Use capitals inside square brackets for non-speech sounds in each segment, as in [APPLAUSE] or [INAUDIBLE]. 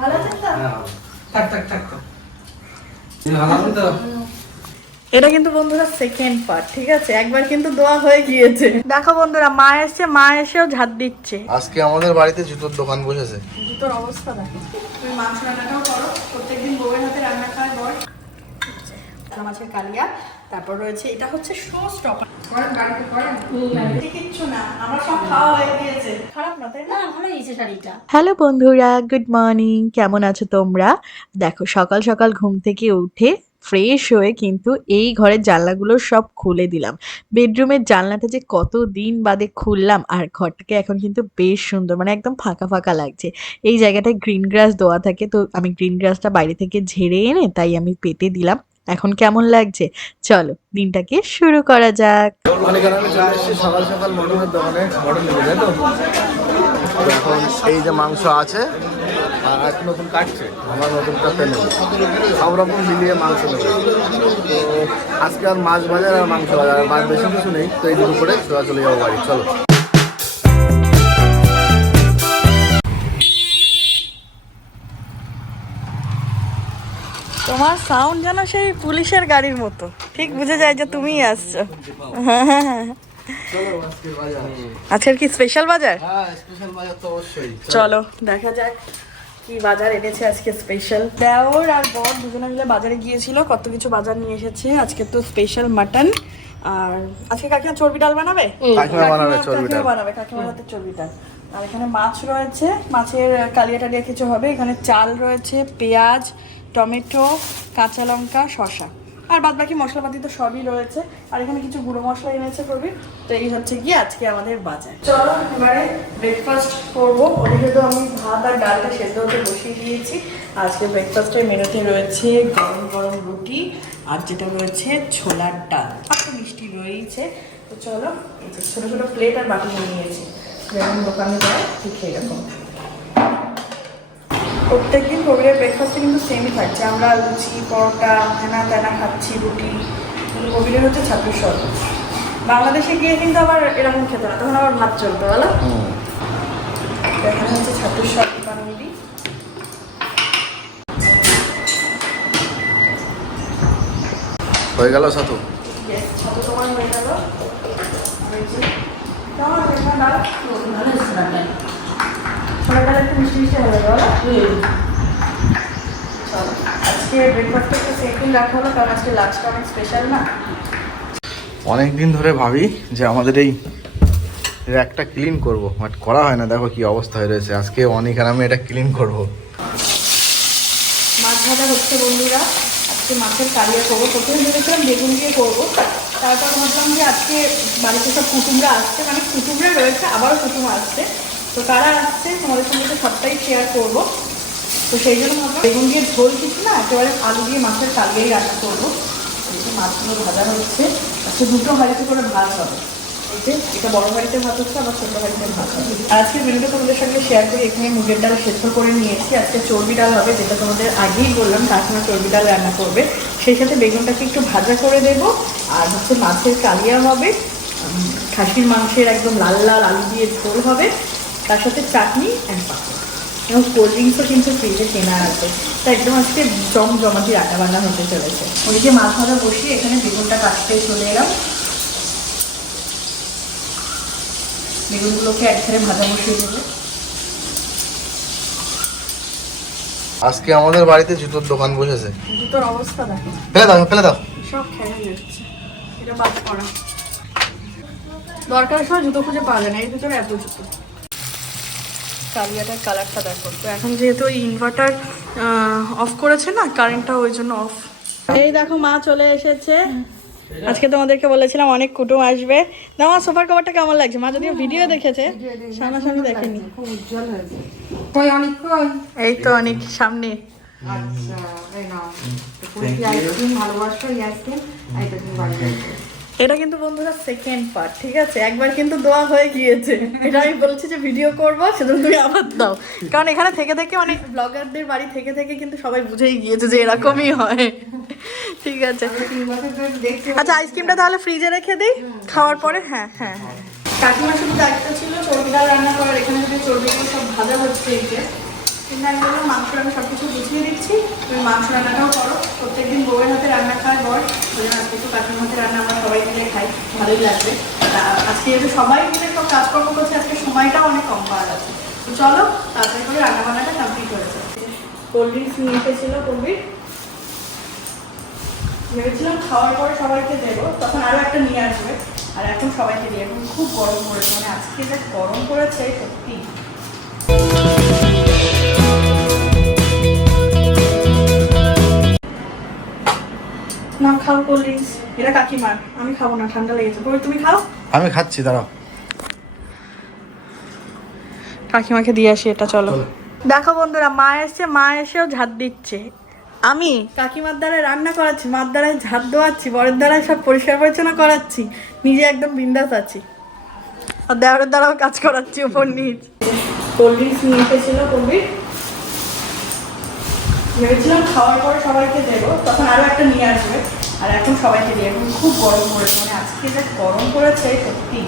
ভালো আছেন তো? থাক থাক থাক থাক। ভালো আছো তো? এটা কিন্তু বন্ধুরা সেকেন্ড পার্ট ঠিক আছে? একবার কিন্তু দোয়া হয়ে গিয়েছে। দেখো বন্ধুরা মা এসে মা এসেও ঝাড় দিচ্ছে। আজকে আমাদের বাড়িতে জুতোর দোকান বসেছে। জুতোর অবস্থা দেখো। তুমি মাংস রান্নাটাও করো। প্রত্যেকদিন বউয়ের হাতে রান্না খায় বর। মাছের কালিয়া। তারপর রয়েছে এটা হচ্ছে শো স্টপার করেন বাড়িতে করেন? কিচ্ছু না আমার সব খাওয়া হয়ে গিয়েছে। খারাপ না তাই না? না ভালো হয়েছে শাড়িটা। হ্যালো বন্ধুরা গুড মর্নিং কেমন আছো তোমরা? দেখো সকাল সকাল ঘুম থেকে উঠে ফ্রেশ হয়ে কিন্তু এই ঘরের জানলাগুলো সব খুলে দিলাম। বেডরুমের জানলাটা যে কত দিন বাদে খুললাম আর ঘরটাকে এখন কিন্তু বেশ সুন্দর মানে একদম ফাঁকা ফাঁকা লাগছে। এই জায়গাটায় গ্রিন গ্রাস দেওয়া থাকে তো আমি গ্রিন গ্রাসটা বাইরে থেকে ঝেড়ে এনে তাই আমি পেতে দিলাম। এখন কেমন লাগছে? চলো, দিনটাকে শুরু করা যাক। এসেছি? সকাল সকাল মটনের দোকানে মটন তো। এখন এই যে মাংস আছে, আর এক নতুন কাটছে, আমার সব রকম মিলিয়ে মাংস তো আজকে আর মাছ বাজার আর মাংস বাজার আর মাছ বেশি কিছু নেই, তো এই সোজা চলে যাব বাড়ি, চলো। তোমার সাউন্ড যেন সেই পুলিশের গাড়ির মতো। ঠিক বুঝে যায় যে তুমিই আসছো। চলো আজকে বাজার আজকের কি স্পেশাল বাজার? হ্যাঁ স্পেশাল বাজার তো অবশ্যই। চলো দেখা যাক কি বাজার এনেছে আজকে স্পেশাল দেওর আর বর দুজনে মিলে বাজারে গিয়েছিল কত কিছু বাজার নিয়ে এসেছে। আজকে তো স্পেশাল মাটন আর আজকে কাকিমা চর্বি ডাল বানাবে? কাকিমা বানাবে কাকিমার হাতে চর্বি ডাল। আর এখানে মাছ রয়েছে মাছের কালিয়াটা দিয়ে কিছু হবে। এখানে চাল রয়েছে পেঁয়াজ টমেটো, কাঁচা লঙ্কা, শসা। আর বাদ বাকি মশলাপাতি তো সবই রয়েছে। আর এখানে কিছু গুঁড়ো মশলা এনেছে প্রবীর। তো এই হচ্ছে গিয়ে আজকে আমাদের বাজার। চলো এবারে ব্রেকফাস্ট করব। ওদিকে তো আমি ভাত আর ডালটা সেদ্ধ হতে বসিয়ে দিয়েছি। আজকে ব্রেকফাস্টের মেনুতে রয়েছে গরম গরম রুটি আর যেটা রয়েছে ছোলার ডাল। আর তো মিষ্টি রয়েছে তো চলো ছোটো ছোটো প্লেট আর বাটি নিয়ে নিয়েছি। যেমন দোকানে যায় ঠিক এরকম প্রত্যেকদিন প্রবীরের ব্রেকফাস্টে কিন্তু সেমই থাকছে। আমরা লুচি পরোটা হেনা তেনা খাচ্ছি রুটি। কিন্তু প্রবীরের হচ্ছে ছাত্র সব বাংলাদেশে গিয়ে কিন্তু আবার এরকম খেতে না তখন আবার ভাত চলতো বলো? এখানে হচ্ছে ছাত্র পানুরি হয়ে গেল সাথু Yes, ছাতু তোমার হয়ে গেল। ভালো হয়েছে শাড়িটা ছোলার ডাল একটু মিষ্টি মিষ্টি হবে বলো আজকে ব্রেকফাস্টটা একটু সেকেন্ড রাখা হলো কারণ আজকে লাঞ্চটা অনেক স্পেশাল না? অনেক দিন ধরে ভাবি যে আমাদের এই র্যাকটা ক্লিন করব বাট করা হয় না দেখো কি অবস্থা হয়ে রয়েছে। আজকে অনেক আর আমি এটা ক্লিন করব। মাছ ভাজা হচ্ছে বন্ধুরা আজকে মাছের কালিয়া করব। প্রথমে ভেবেছিলাম বেগুন দিয়ে করব তারপর ভাবলাম যে আজকে বাড়িতে সব কুটুমরা আসছে মানে কুটুমরা রয়েছে আবারও কুটুম আসছে। তো কারা আসছে, তোমাদের সঙ্গে তো সবটাই শেয়ার করব। তো সেই জন্য ভাবলাম বেগুন দিয়ে ঝোল কিছু না, একেবারে আলু দিয়ে মাছের কালিয়াই রান্না করব। মাছগুলো ভাজা হচ্ছে, আজকে দুটো হাঁড়িতে করে ভাত হবে। যে, এটা বড় বাড়িতে ভাত হচ্ছে, আবার ছোট বাড়িতে ভাত হবে। আজকে ভিডিওটা তোমাদের সঙ্গে শেয়ার করি, এখানে মুগের ডাল সেদ্ধ করে নিয়েছি। আজকে চর্বি ডাল হবে, যেটা তোমাদের আগেই বললাম কাকিমা চর্বি ডাল রান্না করবে। সেই সাথে বেগুনটাকে একটু ভাজা করে দেব, আর হচ্ছে মাছের কালিয়া হবে। খাসির মাংসের একদম লাল লাল আলু দিয়ে ঝোল হবে। তার সাথে চাটনি অ্যান্ড পাপড়। এবং কোল্ড ড্রিঙ্কসও কিন্তু ফ্রিজে কেনা আছে তা একদম আজকে জম জমাটি রান্না বান্না হতে চলেছে। ওইদিকে মাছ ভাজা বসিয়ে এখানে বেগুনটা কাটতে চলে এলাম। বেগুনগুলোকে একসাথে ভাজা বসিয়ে দেবো। আজকে আমাদের বাড়িতে জুতোর দোকান বসেছে। জুতোর অবস্থা দেখো। ফেলে দাও ফেলে দাও। সব খেয়ে যাচ্ছে এটা বাদ করা দরকার সময় জুতো খুঁজে পাওয়া যায় না। এই ভিতরে এত জুতো। কালিয়াটার কালারটা দেখো। তো এখন যেহেতু ওই ইনভার্টার অফ করেছে না কারেন্টটা ওই জন্য অফ এই দেখো মা চলে এসেছে। আজকে তোমাদেরকে বলেছিলাম অনেক কুটুম আসবে। না মা সোফার কভারটা কেমন লাগছে? মা যদিও ভিডিও দেখেছে সামনাসামনি দেখেনি। কই অনেক কই? এই তো অনেক সামনে। আচ্ছা এই নাও। ভালোবাসো এটা কিন্তু বন্ধুরা সেকেন্ড পার্ট ঠিক আছে? একবার কিন্তু দোয়া হয়ে গিয়েছে। এটা আমি বলছি যে ভিডিও করব সেজন্য তুমি আবার দাও। কারণ এখানে থেকে থেকে অনেক ব্লগারদের বাড়ি থেকে থেকে কিন্তু সবাই বুঝেই গিয়েছে যে এরকমই হয়। ঠিক আছে। আচ্ছা আইসক্রিমটা তাহলে ফ্রিজে রেখে দিই? খাওয়ার পরে? হ্যাঁ হ্যাঁ। হ্যাঁ কাকিমার শুধু দায়িত্ব ছিল চর্বি ডাল রান্না করার এখানে যদি চর্বিগুলো সব ভাজা হচ্ছে এই যে। কিন্তু আমি বললাম মাংস দিচ্ছি। তুমি মাংস রান্নাটাও করো। প্রত্যেকদিন বউয়ের হাতে রান্না খায় বর। জন্য আজকে রান্না আমরা সবাই মিলে খাই। ভালোই লাগবে। আজকে সবাই মিলে সব কাজকর্ম করছে, আজকে সময়টাও অনেক কম পাওয়া যাচ্ছে। চলো, তাড়াতাড়ি রান্না বান্নাটা কমপ্লিট হয়েছে কোল্ড ড্রিঙ্কস নিয়ে এসেছিল কবির। ভেবেছিলাম খাওয়ার পরে সবাইকে দেবো। তখন আরও একটা নিয়ে আসবে। আর এখন সবাইকে দিয়ে এখন খুব গরম পড়েছে। মানে আজকে যে গরম পড়েছে, সত্যি। না খাও কোল্ড ড্রিঙ্কস এটা কাকিমার আমি খাব না ঠান্ডা লেগেছে। কই তুমি খাও? আমি খাচ্ছি দাঁড়াও। কাকিমাকে দিয়ে আসি এটা চলো। দেখো বন্ধুরা মা এসে মা এসেও ঝাড় দিচ্ছে। আমি কাকিমার দ্বারা রান্না করাচ্ছি মার দ্বারাই ঝাড় দেওয়াচ্ছি বরের দ্বারাই সব পরিষ্কার পরিচ্ছন্ন করাচ্ছি নিজে একদম বিন্দাস আছি। আর দেওয়ারের দ্বারাও কাজ করাচ্ছি উপর নিচ। কোল্ড ড্রিঙ্কস নিয়ে এসেছিল কবির। ভেবেছিলাম খাওয়ার পরে সবাইকে দেবো তখন আরও একটা নিয়ে আসবে আর এখন সবাইকে দিয়ে এখন খুব গরম পড়েছে মানে আজকে যে গরম পড়েছে সত্যি।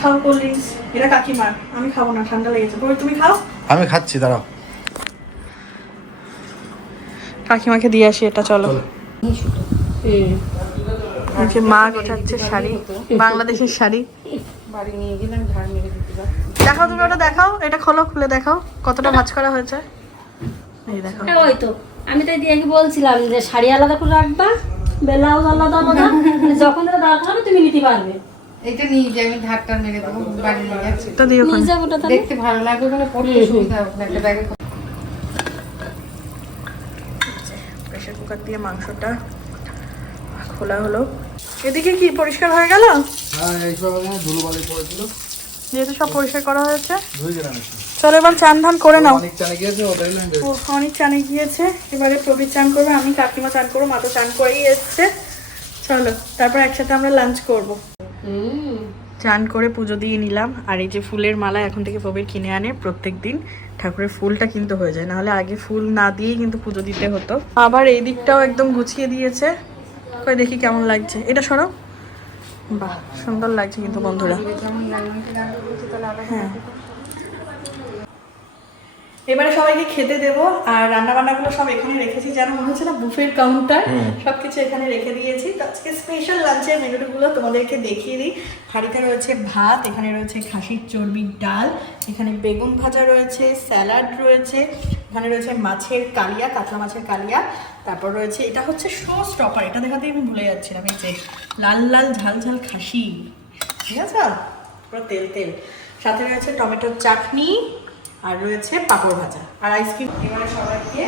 খাও কোল্ড ড্রিঙ্কস এটা কাকিমার আমি খাব না ঠান্ডা লেগেছে। তুমি খাও? আমি খাচ্ছি দাঁড়াও। কাকিমাকে দিয়ে আসি এটা চলো। যে মা গোছাচ্ছে শাড়ি বাংলাদেশের শাড়ি। বাড়ি নিয়ে গেলাম ঝাড় মেরে দেখাও তুমি ওটা দেখাও এটা খোলো খুলে দেখাও কতটা ভাঁজ করা হয়েছে। এই দেখো। হ্যাঁ ওই তো। আমি তাই দিয়ে বলছিলাম যে শাড়ি আলাদা করে রাখবা ব্লাউজ আলাদা আলাদা মানে যখন দরকার হবে তুমি নিতে পারবে। এইটা নিয়ে যাই আমি ধারটা মেরে দেবো বাড়ি নিয়ে যাচ্ছি এটা দিও নিয়ে যাব ওটা তাহলে। দেখতে ভালো লাগবে ওখানে পড়তে সুবিধা হবে একটা ব্যাগে প্রেশার কুকার দিয়ে মাংসটা খোলা হলো। এদিকে কি পরিষ্কার হয়ে গেল? হ্যাঁ যেহেতু সব পরিষ্কার করা হয়েছে। চলো এবার চান ধান করে নাও। অনেক চানে গিয়েছে ওটাই ও অনেক চানে গিয়েছে। এবারে প্রবীর চান করবে আমি কাকিমা চান করব মা তো চান করেই এসছে। চলো তারপর একসাথে আমরা লাঞ্চ করব। হুম চান করে পুজো দিয়ে নিলাম। আর এই যে ফুলের মালা এখন থেকে প্রবীর কিনে আনে প্রত্যেক দিন। ঠাকুরের ফুলটা কিন্তু হয়ে যায়। নাহলে আগে ফুল না দিয়েই কিন্তু পুজো দিতে হতো। আবার এই দিকটাও একদম গুছিয়ে দিয়েছে। কই দেখি কেমন লাগছে। এটা সরো বাহ সুন্দর লাগছে কিন্তু বন্ধুরা। হ্যাঁ। এবারে সবাইকে খেতে দেবো আর রান্না বান্নাগুলো সব এখানে রেখেছি। যেন মনে হচ্ছে না বুফের কাউন্টার সবকিছু এখানে রেখে দিয়েছি। তো আজকে স্পেশাল লাঞ্চের মেনুগুলো তোমাদেরকে দেখিয়ে দিই। হাঁড়িতে রয়েছে ভাত এখানে রয়েছে খাসির চর্বির ডাল এখানে বেগুন ভাজা রয়েছে স্যালাড রয়েছে এখানে রয়েছে মাছের কালিয়া, কাতলা মাছের কালিয়া, তারপর রয়েছে, এটা হচ্ছে শো স্টপার এটা দেখাতেই আমি ভুলে যাচ্ছিলাম, এই যে লাল লাল ঝাল ঝাল খাসি, ঠিক আছে? পুরো তেল তেল। সাথে রয়েছে টমেটোর চাটনি আর রয়েছে পাঁপড় ভাজা আর আইসক্রিম। এবারে সবাইকে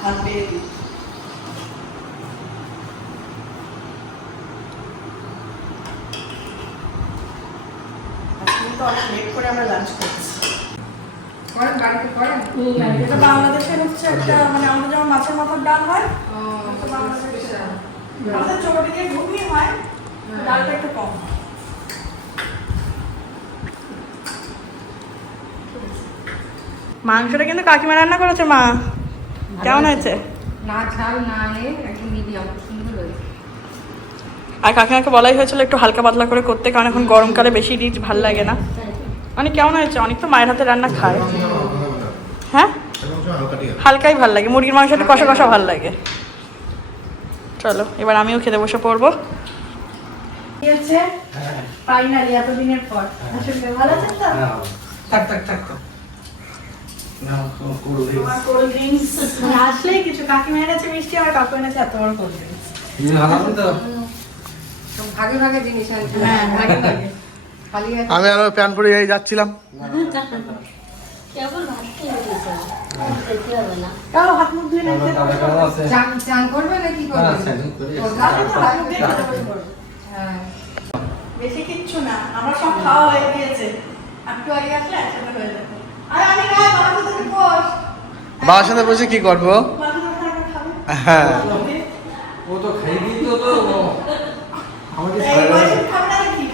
ভাত বেড়ে দিই। অনেক লেট করে আমরা লাঞ্চ করছি। করেন বাড়িতে করেন? এটা বাংলাদেশের হচ্ছে একটা মানে আমাদের যেমন মাছের মাথার ডাল হয় ও তো বাংলাদেশের সেটা। আমাদের চৌটি দিয়ে ঘুগনি হয় ডালটা একটু কম। মাংসটা কিন্তু কাকিমা রান্না করেছে মা। কেমন হয়েছে? না ঝাল না নেই মিডিয়াম সুন্দর হয়েছে। আর কাকিমাকে বলাই হয়েছিল একটু হালকা পাতলা করে করতে কারণ এখন গরমকালে বেশি রিচ ভালো লাগে না। অনেক কেমন হয়েছে? অনেক তো মায়ের হাতে রান্না খায়। হ্যাঁ? হালকাই ভালো লাগে। মুরগির মাংস একটু কষা কষা ভালো লাগে। চলো এবার আমিও খেতে বসে পড়ব। ফাইনালি এতদিনের পর। আসলে ভালো আছেন তো? থাক থাক মানে কিছু মিষ্টি আর কাকু এনেছে এত বড় কোল্ড ড্রিঙ্কস ভাগে ভাগে জিনিস হ্যাঁ। ভাগে ভাগে। আমি আরও প্যান পরে যাচ্ছিলাম। বেশি কিচ্ছু না আমার সব খাওয়া হয়ে গিয়েছে। একটু আগে আসলে একসাথে হয়ে যাবে। আর আমি না বাবার সাথে বস। বাবার সাথে বসে কি করব? হ্যাঁ। ও তো খাই দিত খাবে না কি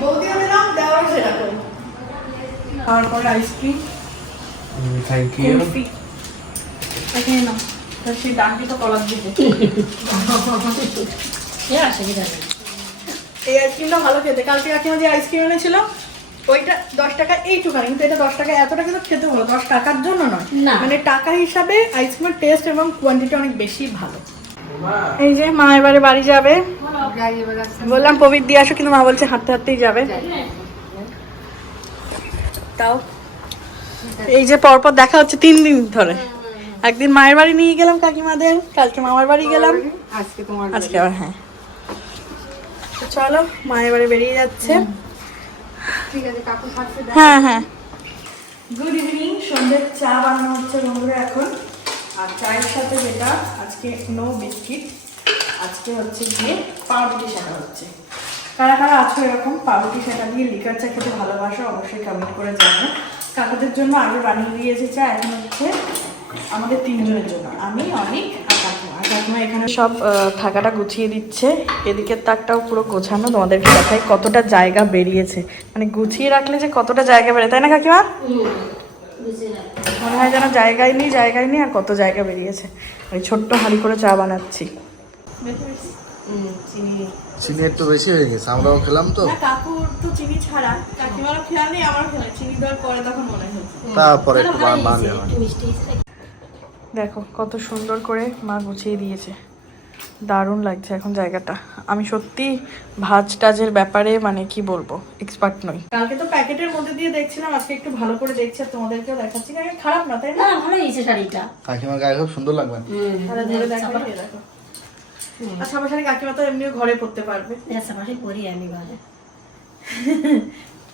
সেরকম। আইসক্রিম থ্যাংক ইউ এখানে নাও তার সেই ডানটি তো কলার দিকে কে আসে কি জানে এই আইসক্রিমটা ভালো খেতে। কালকে কাকিমা যে আইসক্রিম এনেছিল ওইটা দশ টাকা এইটুখানি কিন্তু এটা দশ টাকা এতটা কিন্তু খেতে ভালো। দশ টাকার জন্য নয়। মানে টাকা হিসাবে আইসক্রিমের টেস্ট এবং কোয়ান্টিটি অনেক বেশি ভালো। এই যে মা এবারে বাড়ি যাবে। যাই এবার আসছে বললাম পবিত্র দিয়ে আসো কিন্তু মা বলছে হাঁটতে হাঁটতেই যাবে। তাও এই যে পরপর দেখা হচ্ছে তিন দিন ধরে। একদিন মায়ের বাড়ি নিয়ে গেলাম কাকিমাদের কালকে মামার বাড়ি গেলাম। আজকে তোমার আজকে আবার হ্যাঁ। চলো মায়ের বাড়ি বেরিয়ে যাচ্ছে। ঠিক আছে হ্যাঁ হ্যাঁ। গুড ইভিনিং সন্ধ্যের চা বানানো হচ্ছে বন্ধুরা এখন। আর চায়ের সাথে যেটা আজকে নো বিস্কিট আজকে হচ্ছে গিয়ে পাউরুটি শাকা হচ্ছে। কারা কারা আছো এরকম পাউরুটি শাকা দিয়ে লিকার চা খেতে ভালোবাসো অবশ্যই কমেন্ট করে জানো কাকুদের জন্য আগে বানিয়ে দিয়েছে চা এখন হচ্ছে আমাদের তিনজনের জন্য। আমি অনেক এখানে সব থাকাটা গুছিয়ে দিচ্ছে। এদিকের তাকটাও পুরো গোছানো। তোমাদেরকে দেখাই কতটা জায়গা বেরিয়েছে। মানে গুছিয়ে রাখলে যে কতটা জায়গা বেড়ে তাই না কাকিমা? মনে হয় যেন জায়গায় নেই জায়গায় নেই আর কত জায়গা বেরিয়েছে। ওই ছোট্ট হাঁড়ি করে চা বানাচ্ছি। চিনি। একটু বেশি হয়ে গেছে আমরাও খেলাম তো। কাকুর তো চিনি ছাড়া কাকিমারও খেয়াল নেই আমারও খেয়াল চিনি দেওয়ার পরে তখন মনে হয়েছে তারপরে একটু দেখো কত সুন্দর করে মা গুছিয়ে দিয়েছে। দারুণ লাগছে এখন জায়গাটা। আমি সত্যি ভাজ টাজের ব্যাপারে মানে কি বলব এক্সপার্ট নই। কালকে তো প্যাকেটের মধ্যে দিয়ে দেখছিলাম আজকে একটু ভালো করে দেখছি আর তোমাদেরকেও দেখাচ্ছি। কারণ খারাপ না তাই না? ভালো হয়েছে শাড়িটা। কাকিমার গায়ে খুব সুন্দর লাগবে। দেখো। আর সামনে সামনে কাকিমা তো এমনিও ঘরে পড়তে পারবে। পাশাপাশি করি আমি ঘরে।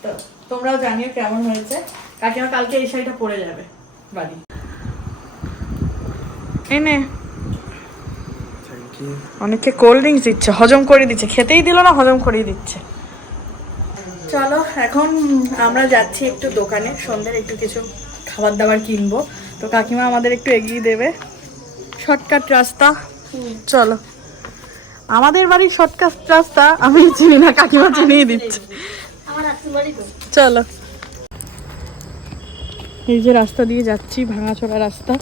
তো তোমরাও জানিও কেমন হয়েছে। কাকিমা কালকে এই শাড়িটা পরে যাবে বাড়ি। এনে অনেকে কোল্ড ড্রিঙ্কস দিচ্ছে হজম করে দিচ্ছে খেতেই দিল না হজম করেই দিচ্ছে। চলো এখন আমরা যাচ্ছি একটু দোকানে সন্ধ্যের একটু কিছু খাবার দাবার কিনবো। তো কাকিমা আমাদের একটু এগিয়ে দেবে। শর্টকাট রাস্তা। চলো। আমাদের বাড়ির শর্টকাট রাস্তা আমি চিনি না, কাকিমা চিনিয়ে দিচ্ছে। চলো। এই যে রাস্তা দিয়ে যাচ্ছি, ভাঙাচোরা রাস্তা।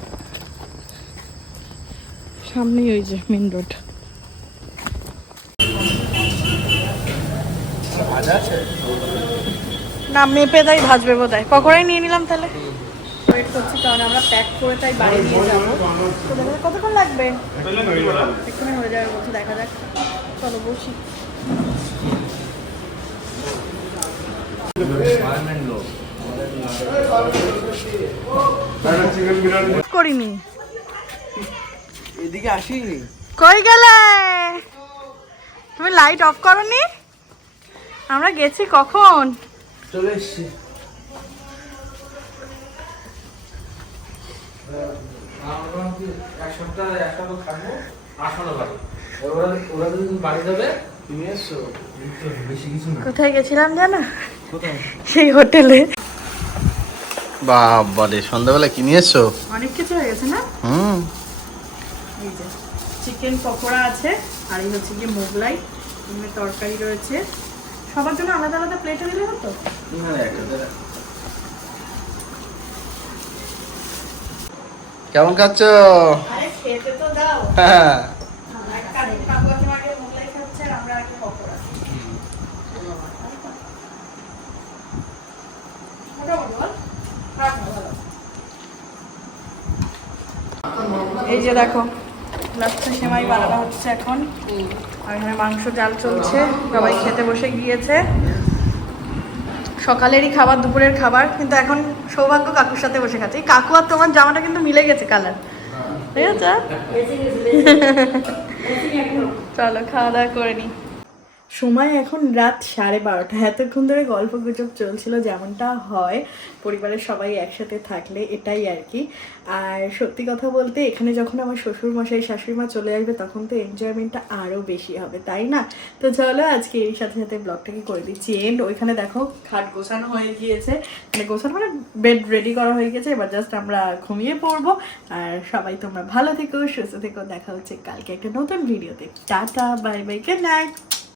সামনেই ওই যে মেন রোড না, মেপে তাই ভাজবে বোধ হয় পকোড়াই নিয়ে নিলাম তাহলে? ওয়েট করছি কারণ আমরা প্যাক করে তাই বাড়ি নিয়ে যাব। তো দেখা যাক কতক্ষণ লাগবে? এক্ষুনি হয়ে যাবে বলছে দেখা যাক। চলো বসি। করিনি। এদিকে আসিনি। কই গেলে? তুমি লাইট অফ করনি? আমরা গেছি কখন? চলে এসছি। এক সপ্তাহ এক সপ্তাহ থাকব। আসো বাড়ি ওরা ওরা যদি বাড়ি যাবে না। কোথায় গেছিলাম জানো? সেই হোটেলে। বাবা রে সন্ধ্যাবেলা কি নিয়ে এসছো? অনেক কিছু হয়ে গেছে না? হুম। এই যে চিকেন পকোড়া আছে আর এই হচ্ছে গিয়ে মোগলাই তরকারি রয়েছে। সবার জন্য আলাদা আলাদা প্লেটে দিলে হতো কেমন খাচ্ছ আরে খেতে তো দাও হ্যাঁ কাকু কাকিমাকে মোগলাই খাচ্ছে আর আমরা আগে পকোড়া মোটামুটি বল খারাপ না, ভালো। এই যে দেখো লাচ্ছা সেমাই বানানো হচ্ছে এখন। আর এখানে মাংস জাল চলছে সবাই খেতে বসে গিয়েছে। সকালেরই খাবার দুপুরের খাবার কিন্তু এখন সৌভাগ্য কাকুর সাথে বসে খাচ্ছে। এই কাকু আর তোমার জামাটা কিন্তু মিলে গেছে কালার ঠিক আছে? [LAUGHS] চলো খাওয়া দাওয়া করে নি। সময় এখন রাত সাড়ে বারোটা। এতক্ষণ ধরে গল্প গুজব চলছিল যেমনটা হয়, পরিবারের সবাই একসাথে থাকলে এটাই আর কি। আর সত্যি কথা বলতে, এখানে যখন আমার শ্বশুর মশাই শাশুড়ি মা চলে আসবে, তখন তো এনজয়মেন্টটা আরও বেশি হবে, তাই না? তো চলো আজকে এর সাথে সাথে ব্লগটাকে করে দিচ্ছি। এন্ড ওইখানে দেখো খাট গোছানো হয়ে গিয়েছে। মানে গোছানো মানে বেড রেডি করা হয়ে গেছে, এবার জাস্ট আমরা ঘুমিয়ে পড়ব। আর সবাই তোমরা ভালো থেকো, সুস্থ থেকো, দেখা হচ্ছে কালকে একটা নতুন ভিডিওতে tata bye bye good night